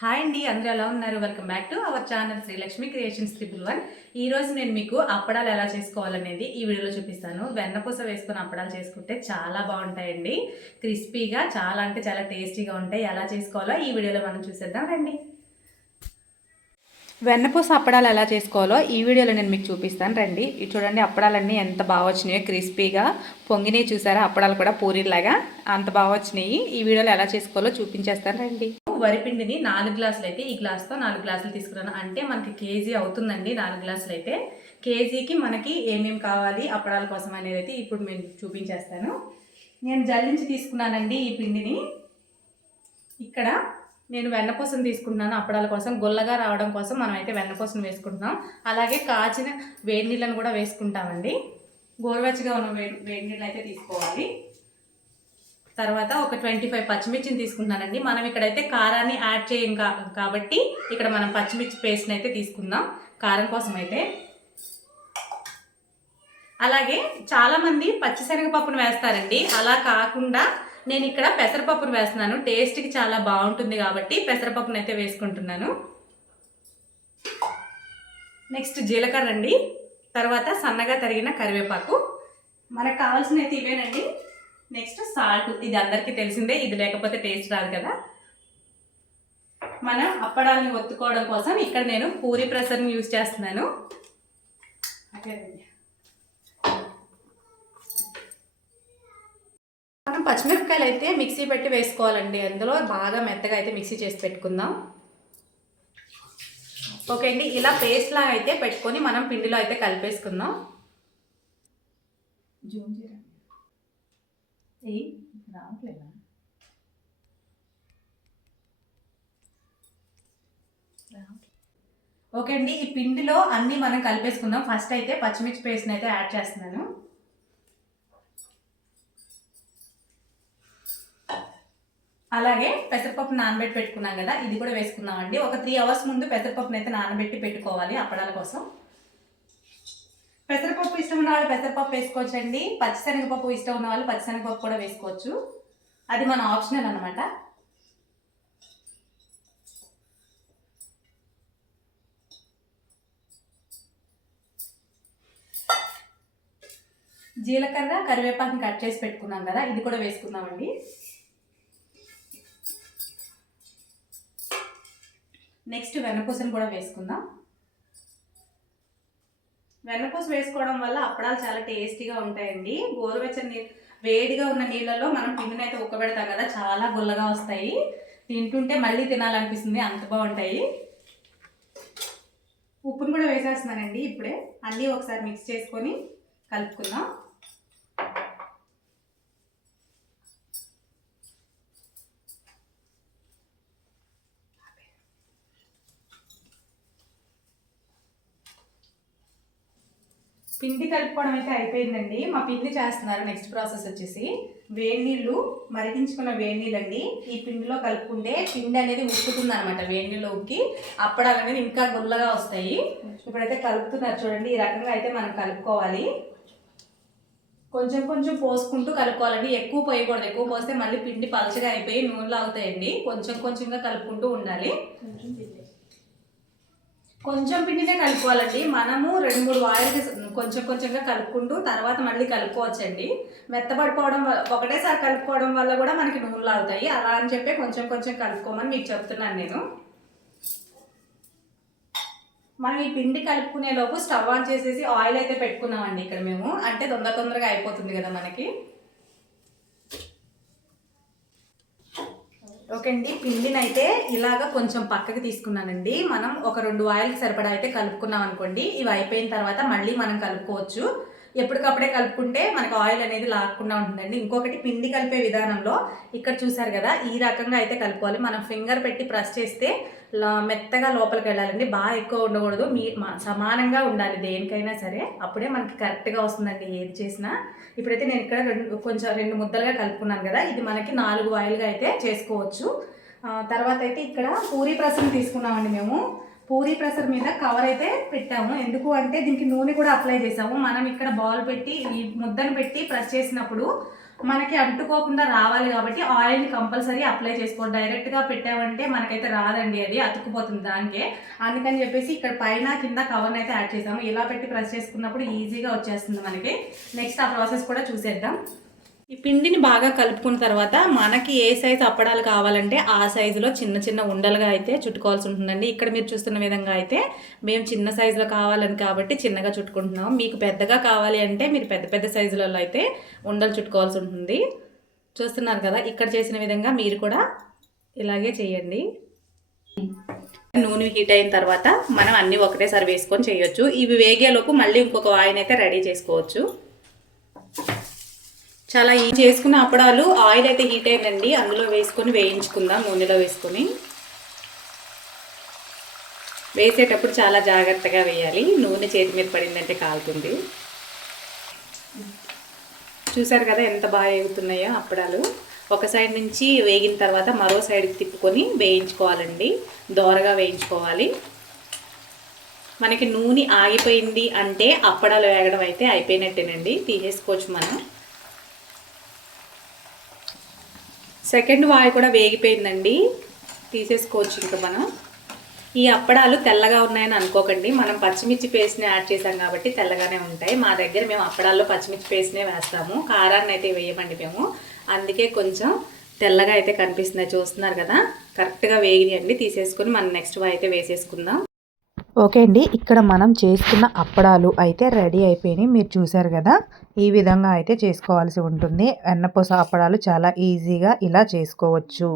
Hi అండి, అందరూ ఎలా ఉన్నారు? Welcome back to our channel Srilakshmi creations 111. ఈ రోజు నేను మీకు అప్పడాలు ఎలా చేసుకోవాలనేది ఈ వీడియోలో చూపిస్తాను. వెన్నపూస వేసుకుని అప్పడాలు చేసుకుంటే చాలా బాగుంటాయండి. క్రిస్పీగా చాలా అంటే చాలా టేస్టీగా ఉంటాయి. ఎలా చేసుకోవాలో ఈ వీడియోలో మనం చూసేద్దాం రండి. వెన్నపూస అప్పడాలు ఎలా చేసుకోవాలో ఈ వీడియోలో నేను మీకు చూపిస్తాను రండి. చూడండి, అప్పడాలన్నీ ఎంత బాగా వచ్చినాయో, క్రిస్పీగా పొంగినాయి. చూసారా, అప్పడాలు కూడా పూరీలాగా అంత బాగా వచ్చినాయి. ఈ వీడియోలో ఎలా చేసుకోవాలో చూపించేస్తాను రండి. వరిపిండిని 4 గ్లాసులు అయితే ఈ గ్లాస్తో 4 గ్లాసులు తీసుకున్నాను. అంటే మనకి కేజీ అవుతుందండి 4 గ్లాసులు అయితే. కేజీకి మనకి ఏమేమి కావాలి అప్పడాల కోసం అనేది అయితే ఇప్పుడు నేను చూపించేస్తాను. నేను జల్లించి తీసుకున్నానండి ఈ పిండిని. ఇక్కడ నేను వెన్నపూసను తీసుకుంటున్నాను అప్పడాల కోసం. గుల్లగా రావడం కోసం మనం అయితే వెన్నపూసను వేసుకుంటున్నాం. అలాగే కాచిన వేడి నీళ్ళను కూడా వేసుకుంటామండి. గోరువెచ్చగా ఉన్న వేడి నీళ్ళు అయితే తీసుకోవాలి. తర్వాత ఒక 25 పచ్చిమిర్చిని తీసుకుంటున్నానండి. మనం ఇక్కడైతే కారాన్ని యాడ్ చేయం కాబట్టి ఇక్కడ మనం పచ్చిమిర్చి పేస్ట్ని అయితే తీసుకుందాం కారం కోసం అయితే. అలాగే చాలామంది పచ్చిశనగపప్పును వేస్తారండి. అలా కాకుండా నేను ఇక్కడ పెసరపప్పును వేస్తున్నాను. టేస్ట్కి చాలా బాగుంటుంది కాబట్టి పెసరపప్పును అయితే వేసుకుంటున్నాను. నెక్స్ట్ జీలకర్ర అండి. తర్వాత సన్నగా తరిగిన కరివేపాకు. మనకు కావాల్సిన అయితే ఇవేనండి. Next salt. ఇది అందరికీ తెలిసిందే, ఇది లేకపోతే టేస్ట్ రాదు కదా. మనం అప్పడాలని ఒత్తుకోవడం కోసం ఇక్కడ నేను పూరి ప్రెషర్ని యూజ్ చేస్తున్నాను. మనం పచ్చిమిరపకాయలు అయితే మిక్సీ పెట్టి వేసుకోవాలండి. అందులో బాగా మెత్తగా అయితే మిక్సీ చేసి పెట్టుకుందాం. ఓకే అండి, ఇలా పేస్ట్ లాగా అయితే పెట్టుకొని మనం పిండిలో అయితే కలిపేసుకుందాం. రావట్లేదా? ఓకే అండి, ఈ పిండిలో అన్నీ మనం కలిపేసుకుందాం. ఫస్ట్ అయితే పచ్చిమిర్చి పేస్ట్ని అయితే యాడ్ చేస్తున్నాను. అలాగే పెసరపప్పు నానబెట్టి పెట్టుకున్నాం కదా, ఇది కూడా వేసుకుందామండి. ఒక 3 అవర్స్ ముందు పెసరపప్పుని అయితే నానబెట్టి పెట్టుకోవాలి అప్పడాల కోసం. పెసరపప్పు ఇష్టం ఉన్న వాళ్ళు పెసరపప్పు వేసుకోవచ్చండి. పచ్చిశనగపప్పు ఇష్టం ఉన్న వాళ్ళు పచ్చిశనగపప్పు కూడా వేసుకోవచ్చు. అది మన ఆప్షనల్ అనమాట. జీలకర్ర కరివేపాకుని కట్ చేసి పెట్టుకున్నాం కదా, ఇది కూడా వేసుకుందామండి. నెక్స్ట్ వెన్నపూసను కూడా వేసుకుందాం. వెన్నపూస వేసుకోవడం వల్ల అప్పడాలు చాలా టేస్టీగా ఉంటాయండి. గోరువెచ్చని వేడిగా ఉన్న నీళ్ళలో మనం పిండిని అయితే ఉక్కబెడతాం కదా, చాలా గుల్లగా వస్తాయి. తింటుంటే మళ్ళీ తినాలనిపిస్తుంది, అంత బాగుంటాయి. ఉప్పును కూడా వేసేస్తున్నానండి ఇప్పుడే. అన్నీ ఒకసారి మిక్స్ చేసుకొని కలుపుకుందాం. పిండి కలుపుకోవడం అయితే అయిపోయిందండి. మా పిండి చేస్తున్నారు. నెక్స్ట్ ప్రాసెస్ వచ్చేసి వేడి నీళ్ళు, మరిగించుకున్న వేడి నీళ్ళు అండి ఈ పిండిలో కలుపుకుంటే పిండి అనేది ఉక్కుతుంది అనమాట. వేడి నీళ్ళు ఉక్కి అప్పడాలు అనేది ఇంకా గుల్లగా వస్తాయి. ఇప్పుడైతే కలుపుతున్నారు చూడండి, ఈ రకంగా అయితే మనం కలుపుకోవాలి. కొంచెం కొంచెం పోసుకుంటూ కలుపుకోవాలండి. ఎక్కువ పోయకూడదు. ఎక్కువ పోస్తే మళ్ళీ పిండి పలచగా అయిపోయి నూనెలు అవుతాయండి. కొంచెం కొంచెంగా కలుపుకుంటూ ఉండాలి. కొంచెం పిండినే కలుపుకోవాలండి. మనము 2-3 వాయిల్కి కొంచెం కొంచెంగా కలుపుకుంటూ తర్వాత మళ్ళీ కలుపుకోవచ్చండి. మెత్తబడిపోవడం ఒకటేసారి కలుపుకోవడం వల్ల కూడా మనకి నూనెలు అవుతాయి. అలా అని చెప్పి కొంచెం కొంచెం కలుపుకోమని మీకు చెప్తున్నాను నేను. మనం ఈ పిండి కలుపుకునే లోపు స్టవ్ ఆన్ చేసేసి ఆయిల్ అయితే పెట్టుకున్నామండి ఇక్కడ మేము. అంటే తొందరగా అయిపోతుంది కదా మనకి. ఓకే అండి, పిండిని అయితే ఇలాగ కొంచెం పక్కకి తీసుకున్నానండి. మనం ఒక 2 ఆయిల్కి సరిపడా అయితే కలుపుకున్నాం అనుకోండి. ఇవి అయిపోయిన తర్వాత మళ్ళీ మనం కలుపుకోవచ్చు. ఎప్పటికప్పుడే కలుపుకుంటే మనకు ఆయిల్ అనేది లాక్కుండా ఉంటుందండి. ఇంకొకటి, పిండి కలిపే విధానంలో ఇక్కడ చూసారు కదా, ఈ రకంగా అయితే కలుపుకోవాలి. మనం ఫింగర్ పెట్టి ప్రెస్ చేస్తే మెత్తగా లోపలికి వెళ్ళాలండి. బాగా ఎక్కువ ఉండకూడదు, సమానంగా ఉండాలి దేనికైనా సరే. అప్పుడే మనకి కరెక్ట్గా వస్తుందండి ఏది చేసినా. ఇప్పుడైతే నేను ఇక్కడ 2 ముద్దలుగా కలుపుకున్నాను కదా, ఇది మనకి 4 ఆయిల్గా అయితే చేసుకోవచ్చు. తర్వాత అయితే ఇక్కడ పూరీ ప్రెస్ని తీసుకున్నామండి మేము. పూరీ ప్రెషర్ మీద కవర్ అయితే పెట్టాము. ఎందుకు అంటే దీనికి నూనె కూడా అప్లై చేసాము. మనం ఇక్కడ బాల్ పెట్టి ఈ ముద్దను పెట్టి ప్రెస్ చేసినప్పుడు మనకి అంటుకోకుండా రావాలి కాబట్టి ఆయిల్ని కంపల్సరీ అప్లై చేసుకోవాలి. డైరెక్ట్గా పెట్టామంటే మనకైతే రాదండి, అది అతుక్కుపోతుంది దానికే. అందుకని చెప్పేసి ఇక్కడ పైన కింద కవర్ని అయితే యాడ్ చేసాము. ఇలా పెట్టి ప్రెస్ చేసుకున్నప్పుడు ఈజీగా వచ్చేస్తుంది మనకి. నెక్స్ట్ ఆ ప్రాసెస్ కూడా చూసేద్దాం. ఈ పిండిని బాగా కలుపుకున్న తర్వాత మనకి ఏ సైజు అప్పడాలు కావాలంటే ఆ సైజులో చిన్న చిన్న ఉండలుగా అయితే చుట్టుకోవాల్సి ఉంటుందండి. ఇక్కడ మీరు చూస్తున్న విధంగా అయితే మేము చిన్న సైజులో కావాలని కాబట్టి చిన్నగా చుట్టుకుంటున్నాం. మీకు పెద్దగా కావాలి అంటే మీరు పెద్ద పెద్ద సైజులలో అయితే ఉండలు చుట్టుకోవాల్సి ఉంటుంది. చూస్తున్నారు కదా, ఇక్కడ చేసిన విధంగా మీరు కూడా ఇలాగే చేయండి. నూనె హీట్ అయిన తర్వాత మనం అన్నీ ఒకటేసారి వేసుకొని చేయొచ్చు. ఇవి వేగేలోపు మళ్ళీ ఇంకొక ఆయిల్ అయితే రెడీ చేసుకోవచ్చు. చాలా ఈ చేసుకున్న అప్పడాలు ఆయిల్ అయితే హీట్ అయిందండి, అందులో వేసుకొని వేయించుకుందాం. నూనెలో వేసుకొని వేసేటప్పుడు చాలా జాగ్రత్తగా వేయాలి, నూనె చేతి మీద పడిందంటే కాలుతుంది. చూసారు కదా ఎంత బాగా వేగుతున్నాయో అప్పడాలు. ఒక సైడ్ నుంచి వేగిన తర్వాత మరో సైడ్కి తిప్పుకొని వేయించుకోవాలండి, దోరగా వేయించుకోవాలి. మనకి నూనె ఆగిపోయింది అంటే అప్పడాలు వేగడం అయితే అయిపోయినట్టేనండి, తీసేసుకోవచ్చు మనం. సెకండ్ వాయి కూడా వేగిపోయిందండి, తీసేసుకోవచ్చు ఇంకా మనం. ఈ అప్పడాలు తెల్లగా ఉన్నాయని అనుకోకండి, మనం పచ్చిమిర్చి పేస్ట్ని యాడ్ చేసాం కాబట్టి తెల్లగానే ఉంటాయి. మా దగ్గర మేము అప్పడాల్లో పచ్చిమిర్చి పేస్ట్నే వేస్తాము, కారాన్ని అయితే వేయమండి మేము, అందుకే కొంచెం తెల్లగా అయితే కనిపిస్తున్నాయి. చూస్తున్నారు కదా, కరెక్ట్గా వేగినాయండి. తీసేసుకొని మనం నెక్స్ట్ వాయి అయితే వేసేసుకుందాం. ఓకే అండి, ఇక్కడ మనం చేసుకున్న అప్పడాలు అయితే రెడీ అయిపోయినాయి. మీరు చూసారు కదా, ఈ విధంగా అయితే చేసుకోవాల్సి ఉంటుంది. వెన్నపూస అప్పడాలు చాలా ఈజీగా ఇలా చేసుకోవచ్చు.